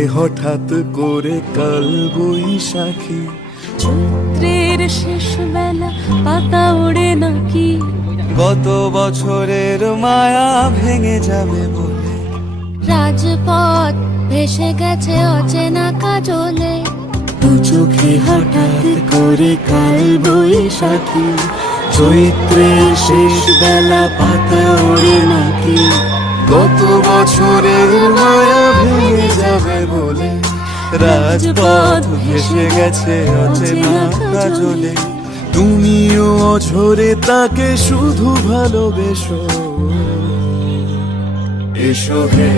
চোখে হঠাৎ করে কাল বৈশাখী। চৈত্রের শেষ বেলা পাতা ওড়ে নাকি, গত বছরের মায়া ভেঙে যাবে বলে। রাজপথ ভেসে গেছে অচেনা কাজলে, দু চোখে হঠাৎ করে কাল বৈশাখী। চৈত্রের শেষ বেলা পাতা ওড়ে নাকি, গত বছরের মায়া ভেঙে যাবে বলে। রাজপথ ভেসে গেছে অচেনা কাজলে, তুমিও অঝরে তাকে শুধু ভালোবেসো। এসো হে